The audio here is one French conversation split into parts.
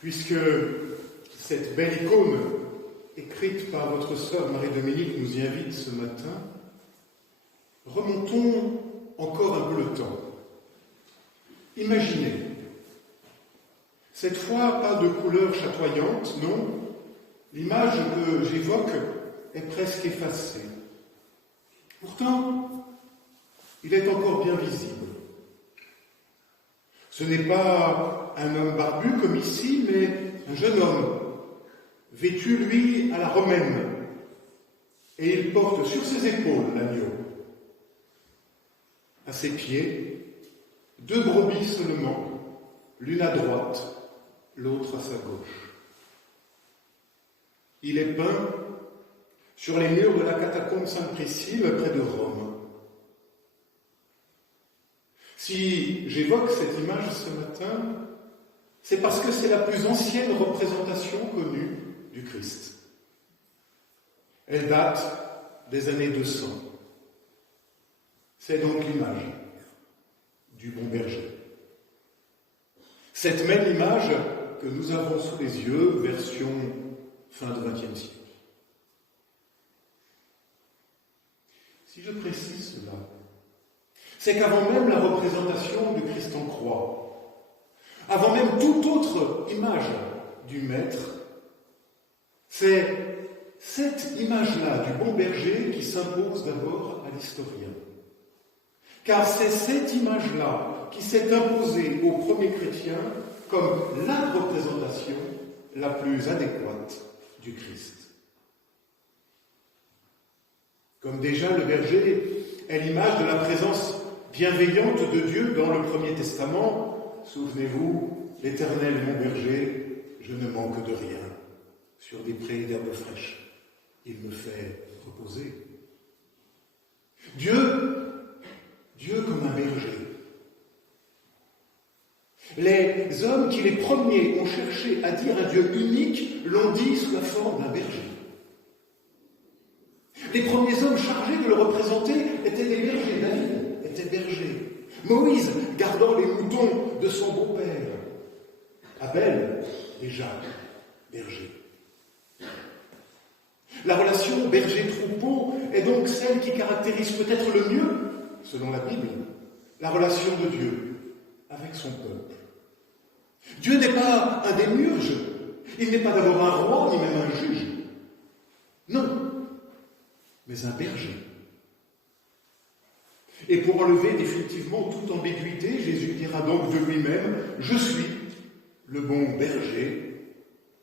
puisque cette belle icône écrite par votre sœur Marie-Dominique nous y invite ce matin, remontons encore un peu le temps. Imaginez, cette fois pas de couleur chatoyante, non, l'image que j'évoque est presque effacée. Pourtant, il est encore bien visible. Ce n'est pas un homme barbu comme ici, mais un jeune homme, vêtu, lui, à la romaine, et il porte sur ses épaules l'agneau. À ses pieds, 2 brebis seulement, l'une à droite, l'autre à sa gauche. Il est peint sur les murs de la catacombe Sainte-Priscille près de Rome. Si j'évoque cette image ce matin, c'est parce que c'est la plus ancienne représentation connue du Christ. Elle date des années 200. C'est donc l'image du bon berger. Cette même image que nous avons sous les yeux, version fin du XXe siècle. Si je précise cela, c'est qu'avant même la représentation du Christ en croix, avant même toute autre image du Maître, c'est cette image-là du bon berger qui s'impose d'abord à l'historien. Car c'est cette image-là qui s'est imposée aux premiers chrétiens comme la représentation la plus adéquate du Christ. Comme déjà le berger est l'image de la présence bienveillante de Dieu dans le Premier Testament, souvenez-vous, l'Éternel mon berger, je ne manque de rien. Sur des prés d'herbes fraîches, il me fait reposer. Dieu comme un berger. Les hommes qui les premiers ont cherché à dire un Dieu unique l'ont dit sous la forme d'un berger. Les premiers hommes chargés de le représenter étaient des bergers. David était berger. Moïse, gardant les moutons de son beau-père. Abel, déjà, berger. La relation berger-troupeau est donc celle qui caractérise peut-être le mieux, selon la Bible, la relation de Dieu avec son peuple. Dieu n'est pas un démiurge, il n'est pas d'abord un roi, ni même un juge. Non, mais un berger. Et pour enlever définitivement toute ambiguïté, Jésus dira donc de lui-même, « Je suis le bon berger ».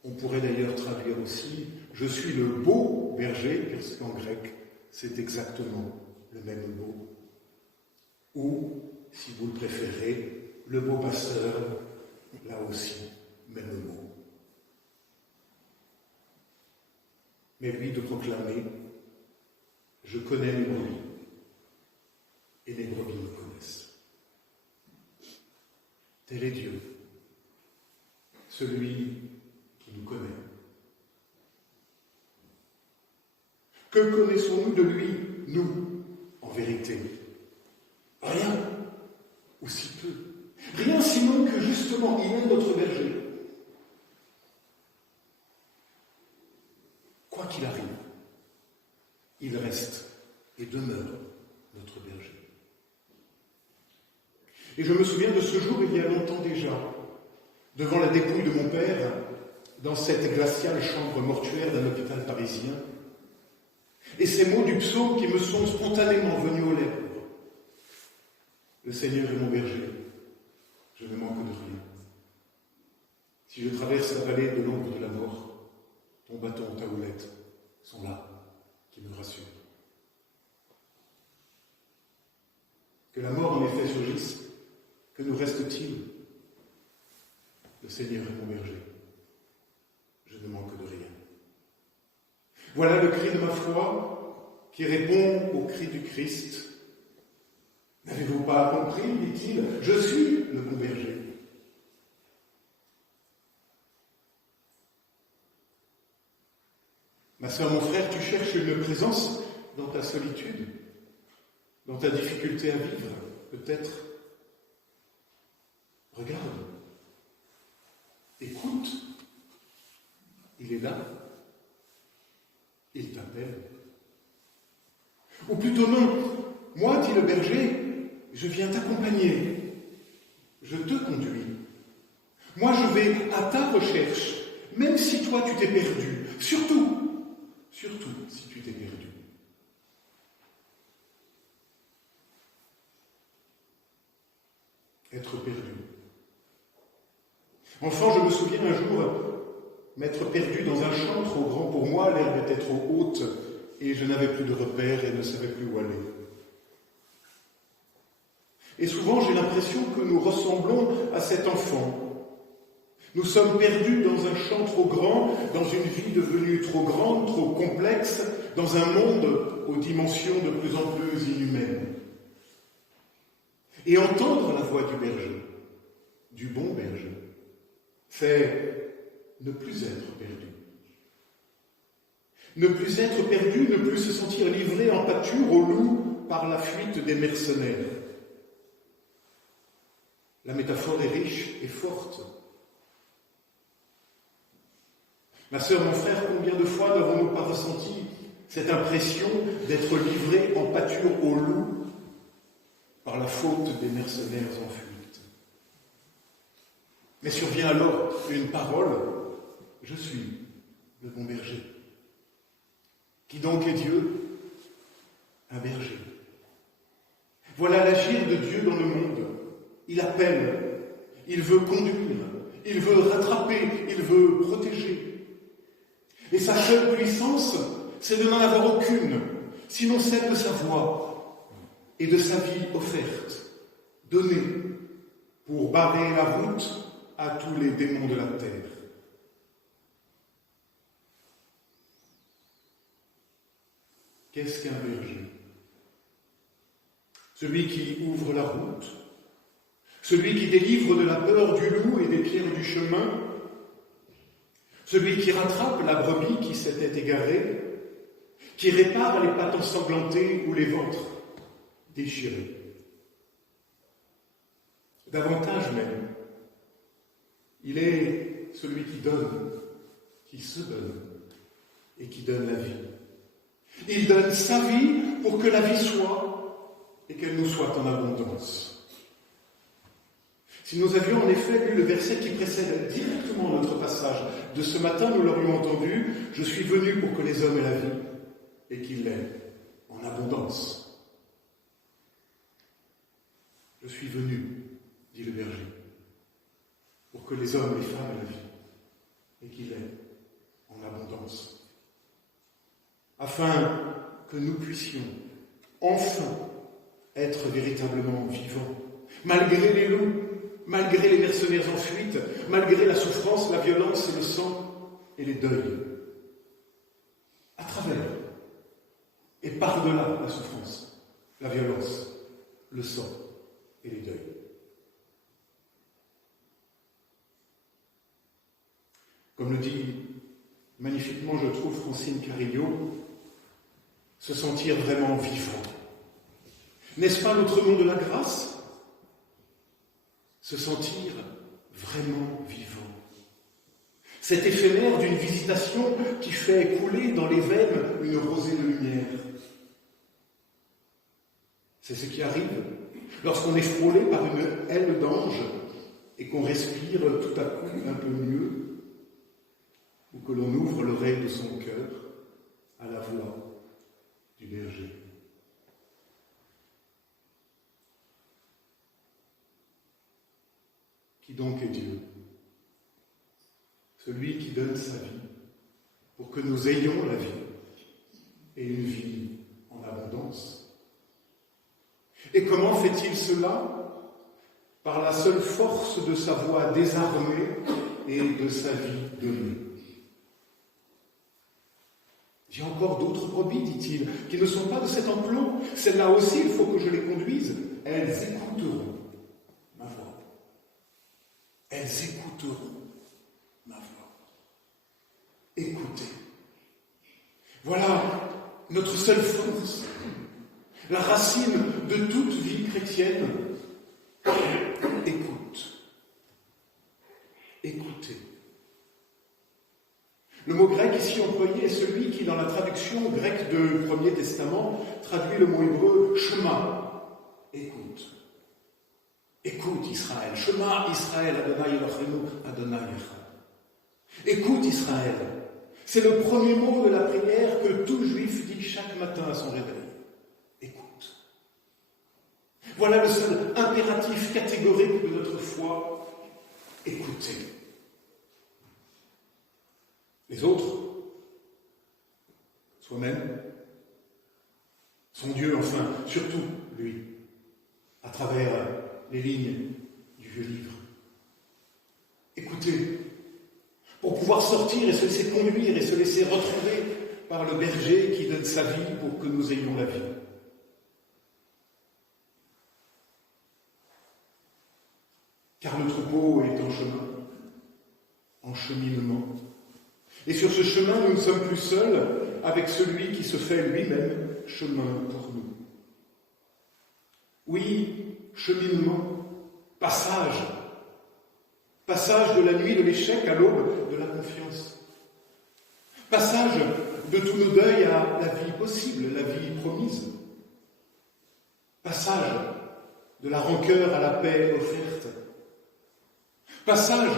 On pourrait d'ailleurs traduire aussi « Je suis le beau berger », parce qu'en grec, c'est exactement le même mot. Ou, si vous le préférez, le beau pasteur, là aussi, même mot. Mais lui de proclamer « Je connais mes brebis, et les brebis me connaissent ». Tel est Dieu, celui qui nous connaît. Que connaissons-nous de lui, nous, en vérité? Rien, ou si peu. Rien sinon que justement il est notre berger. Quoi qu'il arrive, il reste et demeure notre berger. Et je me souviens de ce jour, il y a longtemps déjà, devant la dépouille de mon père, dans cette glaciale chambre mortuaire d'un hôpital parisien, et ces mots du psaume qui me sont spontanément venus aux lèvres. Le Seigneur est mon berger, je ne manque de rien. Si je traverse la vallée de l'ombre de la mort, ton bâton, ta houlette sont là, qui me rassurent. Que la mort en effet surgisse, que nous reste-t-il? Le Seigneur est mon berger, je ne manque de rien. Voilà le cri de ma foi qui répond au cri du Christ. N'avez-vous pas compris, dit-il, je suis le bon berger. Ma sœur, mon frère, tu cherches une présence dans ta solitude, dans ta difficulté à vivre, peut-être. Regarde, écoute. écoute. Il est là. Il t'appelle. Ou plutôt non, moi, dit le berger, je viens t'accompagner. Je te conduis. Moi, je vais à ta recherche, même si toi, tu t'es perdu. Surtout si tu t'es perdu. Être perdu. Enfant, je me souviens un jour m'être perdu dans un champ trop grand pour moi, l'herbe était trop haute et je n'avais plus de repères et ne savais plus où aller. Et souvent, j'ai l'impression que nous ressemblons à cet enfant. Nous sommes perdus dans un champ trop grand, dans une vie devenue trop grande, trop complexe, dans un monde aux dimensions de plus en plus inhumaines. Et entendre la voix du berger, du bon berger, c'est ne plus être perdu. Ne plus être perdu, ne plus se sentir livré en pâture au loup par la fuite des mercenaires. La métaphore est riche et forte. Ma sœur, mon frère, combien de fois n'avons-nous pas ressenti cette impression d'être livré en pâture au loup par la faute des mercenaires en fuite? Mais survient alors une parole, je suis le bon berger. Qui donc est Dieu? Un berger. Voilà l'agir de Dieu dans le monde. Il appelle, il veut conduire, il veut rattraper, il veut protéger. Et sa seule puissance, c'est de n'en avoir aucune, sinon celle de sa voix et de sa vie offerte, donnée pour barrer la route à tous les démons de la terre. Qu'est-ce qu'un berger? Celui qui ouvre la route, celui qui délivre de la peur du loup et des pierres du chemin, celui qui rattrape la brebis qui s'était égarée, qui répare les pattes ensanglantées ou les ventres déchirés. Davantage même, il est celui qui donne, qui se donne et qui donne la vie. Il donne sa vie pour que la vie soit et qu'elle nous soit en abondance. Si nous avions en effet lu le verset qui précède directement notre passage de ce matin, nous l'aurions entendu, « Je suis venu pour que les hommes aient la vie et qu'ils l'aient en abondance. » Je suis venu, dit le berger, pour que les hommes et les femmes aient la vie et qu'ils l'aient en abondance. Afin que nous puissions enfin être véritablement vivants, malgré les loups, malgré les mercenaires en fuite, malgré la souffrance, la violence et le sang et les deuils. À travers et par-delà la souffrance, la violence, le sang et les deuils. Comme le dit magnifiquement, je trouve, Francine Carillo, se sentir vraiment vivant. N'est-ce pas l'autre nom de la grâce? Se sentir vraiment vivant. Cet éphémère d'une visitation qui fait couler dans les veines une rosée de lumière. C'est ce qui arrive lorsqu'on est frôlé par une aile d'ange et qu'on respire tout à coup un peu mieux, ou que l'on ouvre l'oreille de son cœur à la voix du berger. Qui donc est Dieu? Celui qui donne sa vie pour que nous ayons la vie et une vie en abondance. Et comment fait-il cela? Par la seule force de sa voix désarmée et de sa vie donnée. J'ai encore d'autres brebis, dit-il, qui ne sont pas de cet enclos. Celles-là aussi, il faut que je les conduise. Elles écouteront ma voix. Elles écouteront ma voix. Écoutez. Voilà notre seule force, la racine de toute vie chrétienne. Écoute. Écoutez. Le mot grec ici employé est celui qui, dans la traduction grecque du Premier Testament, traduit le mot hébreu Shema. Écoute. Écoute Israël. Shema Israël, Adonai Eloheinu, Adonai Echad. Écoute Israël. C'est le premier mot de la prière que tout juif dit chaque matin à son réveil. Écoute. Voilà le seul impératif catégorique de notre foi. Écoutez. Les autres, soi-même, son Dieu, enfin, surtout lui, à travers les lignes du vieux livre. Écoutez, pour pouvoir sortir et se laisser conduire et se laisser retrouver par le berger qui donne sa vie pour que nous ayons la vie. Car le troupeau est en chemin, en cheminement. Et sur ce chemin, nous ne sommes plus seuls avec celui qui se fait lui-même chemin pour nous. Oui, cheminement, passage de la nuit de l'échec à l'aube de la confiance. Passage de tous nos deuils à la vie possible, la vie promise. Passage de la rancœur à la paix offerte. Passage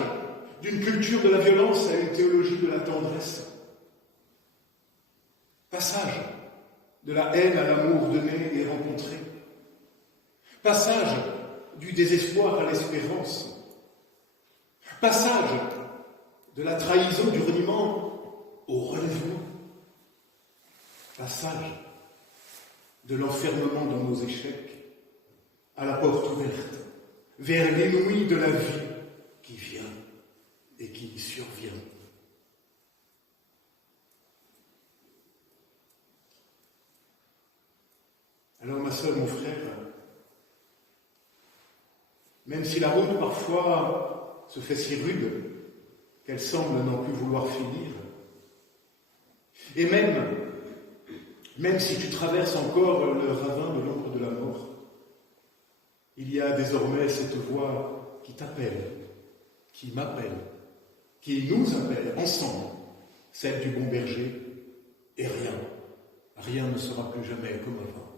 d'une culture de la violence à une théologie de la tendresse. Passage de la haine à l'amour donné et rencontré. Passage du désespoir à l'espérance. Passage de la trahison, du reniement au relèvement. Passage de l'enfermement dans nos échecs à la porte ouverte, vers l'inouï de la vie qui vient et qui survient. Alors ma sœur, mon frère, même si la route parfois se fait si rude qu'elle semble n'en plus vouloir finir, et même si tu traverses encore le ravin de l'ombre de la mort, il y a désormais cette voix qui t'appelle, qui m'appelle, qui nous appelle ensemble, celle du bon berger, et rien ne sera plus jamais comme avant.